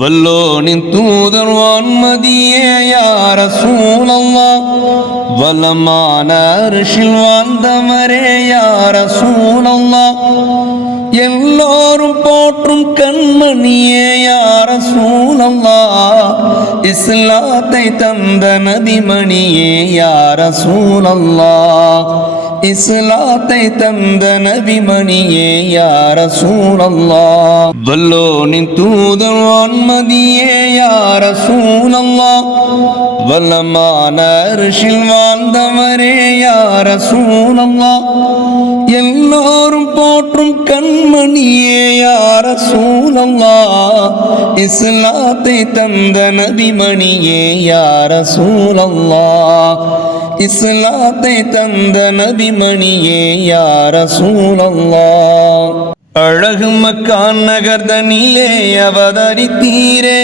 வல்லோனின் தூதர் வான்மதியே யா ரசூலல்லாஹ், வலமான அர்ஷில் வாழ்ந்தவரே யா ரசூலல்லாஹ், எல்லோரும் போற்றும் கண்மணியே யா ரசூலல்லாஹ், இஸ்லாத்தை தந்த நபிமணியே யா ரசூலல்லாஹ், இஸ்லாத்தை தந்த நபிமணியே யா ரசூலல்லாஹ், வல்லோனின் தூதர் வான்மதியே யா ரசூலல்லாஹ், வலமான அர்ஷில் வாழ்ந்தவரே யா ரசூலல்லாஹ், எல்லோரும் போற்றும் கண்மணியே யா ரசூலல்லாஹ், இஸ்லாத்தை தந்த நபிமணியே யா ரசூலல்லாஹ், இஸ்லாத்தை தந்த நபிமணியே யா ரசூலல்லாஹ். அழகு மக்கான் நகர்தனிலே அவதரித்தீரே,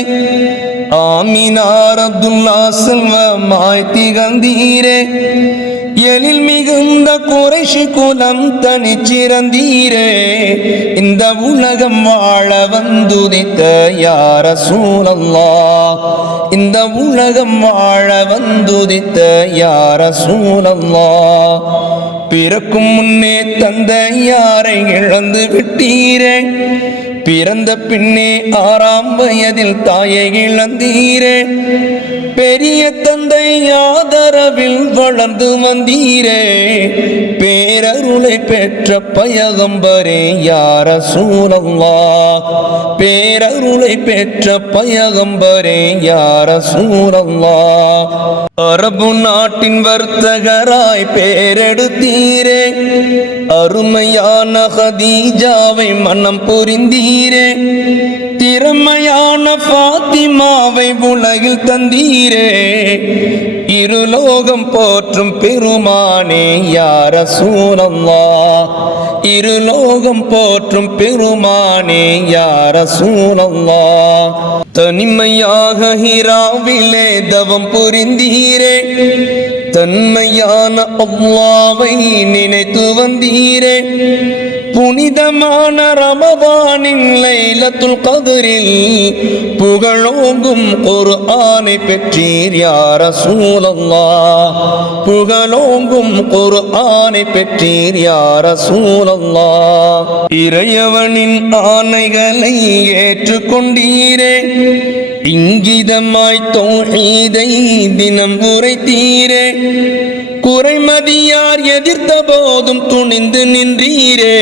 ஆமினார் அப்துல்லா செல்வமாய் திகழ்ந்தீரே, எழில் மிகுந்த குறைஷி குலம் தனிச்சிறந்தீரே, இந்த உலகம் வாழ வந்துதித்த யா ரசூலல்லாஹ், இந்த உலகம் வாழ வந்துதித்த யா ரசூலல்லாஹ், பிறக்கும் முன்னே தந்தை யாரை இழந்து விட்டீரே, பிறந்த பின்னே 6ஆம் வயதில் தாயை இழந்தீரே, பெரிய தந்தை ஆதரவில் வளர்ந்து வந்தீரே, பேரருளை பெற்ற பயகம்பரே யா ரசூலல்லாஹ், பேரருளை பெற்ற பயகம்பரே யா ரசூலல்லாஹ், அரபு நாட்டின் வர்த்தகராய் பேரெடுத்தீரே, அருமையான ஹதீஜாவை மனம் புரிந்தீரே, திறமையான ஃபாத்திமாவை உலகில் தந்தீரே, இருலோகம் போற்றும் பெருமானே யா ரசூலல்லாஹ், இருலோகம் போற்றும் பெருமானே யா ரசூலல்லாஹ், தனிமையாக ஹிராவிலே தவம் புரிந்தீரே, தன்மையான அல்லாஹ்வை நினைத்து வந்தீரே, புனிதமான ரமதானின் லைலத்துல் கத்ரில் புகழோங்கும் குர்ஆனை பெற்றீர் யா ரசூலல்லாஹ், புகழோங்கும் குர்ஆனை பெற்றீர் யா ரசூலல்லாஹ், இறையவனின் ஆணைகளை ஏற்றுக்கொண்டீரே, இங்கிதமாய் தௌஹீதை தினம் உரைத்தீரே, குறைமதியார் எதிர்த்த போதும் துணிந்து நின்றீரே,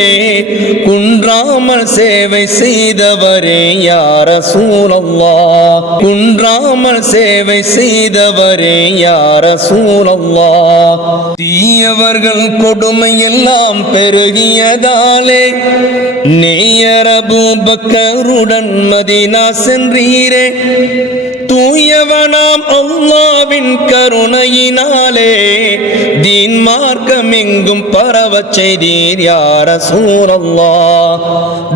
குன்றாமல் சேவை செய்தவரே யா ரசூலல்லாஹ், குன்றாமல் சேவை செய்தவரே யா ரசூலல்லாஹ், தீயவர்கள் கொடுமை எல்லாம் பெருகியதாலே நேயர் அபூபக்கருடன் மதீனா சென்றீரே, தூயவனாம் அல்லாஹ்வின் கருணையினாலே தீன் மார்க்கம் எங்கும் பரவச் செய்தீர் யா ரசூலல்லாஹ்,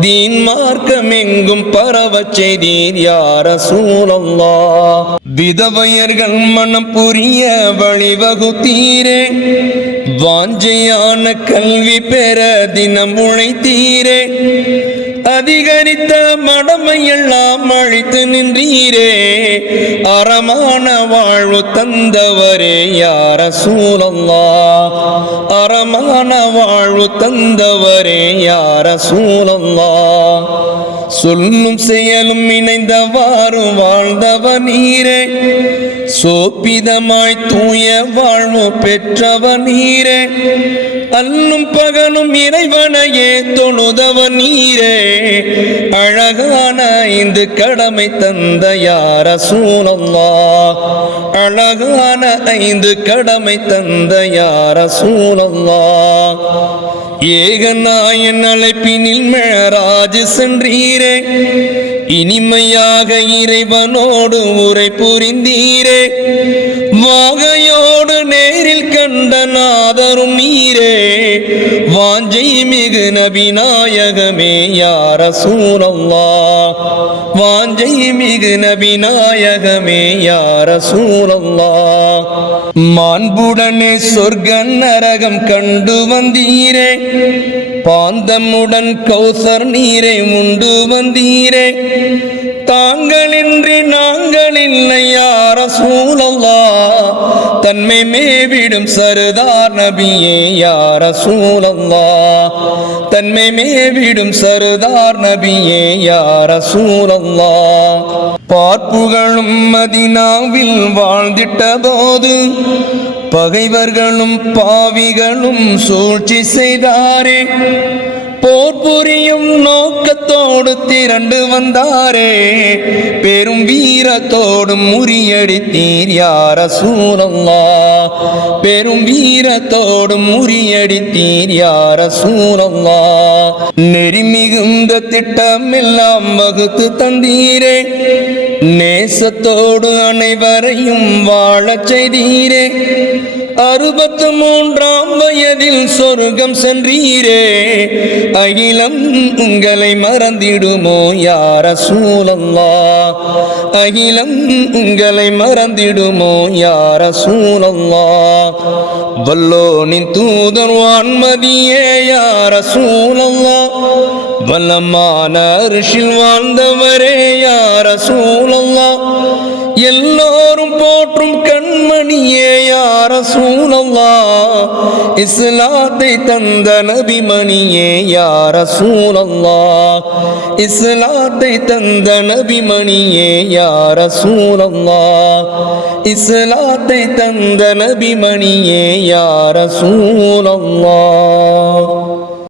தீன் மார்க்கம் எங்கும் பரவச் செய்தீர் யா ரசூலல்லாஹ், விதவையர்கள் மனம் புரிய வழிவகுத்தீரே, வாஞ்சையான கல்வி பெற தினம் உழைத்தீரே, அதிகரித்த மடமையெல்லாம் அழித்து நின்றீரே, அறமான வாழ்வு தந்தவரே யா ரசூலல்லாஹ், அறமான வாழ்வு தந்தவரே யா ரசூலல்லாஹ், சொல்லும் செயலும் இணைந்தவாறு வாழ்ந்தவர் நீரே, சோப்பிதமாய் தூய வாழ்வு பெற்றவர் நீரே, அல்லும் பகலும் இறைவனையே தொழுதவர் நீரே, அழகான 5 கடமை தந்த யா ரசூலல்லாஹ், அழகான 5 கடமை தந்த யா ரசூலல்லாஹ், ஏகநாயன் அழைப்பினில் மெஹராஜ் சென்றீரே, இனிமையாக இறைவனோடு உரை புரிந்தீரே, வாகையோடு நேரில் கண்ட நாதரும் நீரே, வாஞ்சை மிகு நபிநாயகமே யா ரசூலல்லாஹ், வாஞ்சை மிகு நபிநாயகமே யா ரசூலல்லாஹ், மாண்புடனே சொர்க்க நரகம் கண்டு வந்தீரே, பாந்தமுடன் கௌசர் நீரை உண்டு வந்தீரே, தாங்களின் ரசூலல்லாஹ் தன்மை மேவிடும் சர்தார் நபியே யா ரசூலல்லாஹ் தன்மை மேவிடும் சர்தார் நபியே யா ரசூலல்லாஹ் பார்ப்புகளும் மதீனாவில் வாழ்ந்திட்ட போது பகைவர்களும் பாவிகளும் சூழ்ச்சி செய்தாரே போர் புரியும் நோக்கத்தோடு திரண்டு வந்தாரே பெரும் வீரத்தோடு முறியடித்தீர் யா ரசூலல்லாஹ் பெரும் வீரத்தோடு முறியடித்தீர் யா ரசூலல்லாஹ் நெறி மிகுந்த திட்டம் எல்லாம் வகுத்து தந்தீரே நேசத்தோடு அனைவரையும் வாழச் செய்தீரே 63ஆம் வயதில் சொர்க்கம் சென்றீரே அகிலம் உங்களை மறந்திடுமோ யா ரசூலல்லாஹ் அகிலம் உங்களை மறந்திடுமோ யா ரசூலல்லாஹ் வல்லோனின் தூதர் வான்மதியே யா ரசூலல்லாஹ் வல்லமான அர்ஷில் வாழ்ந்தவரே யா ரசூலல்லாஹ் எல்லோரும் போற்றும் கண்மணியே யா ரசூலல்லாஹ் இஸ்லாத்தை தந்த நபிமணியே யா ரசூலல்லாஹ் இஸ்லாத்தை தந்த நபிமணியே யா ரசூலல்லாஹ் இஸ்லாத்தை தந்த நபிமணியே யா ரசூலல்லாஹ்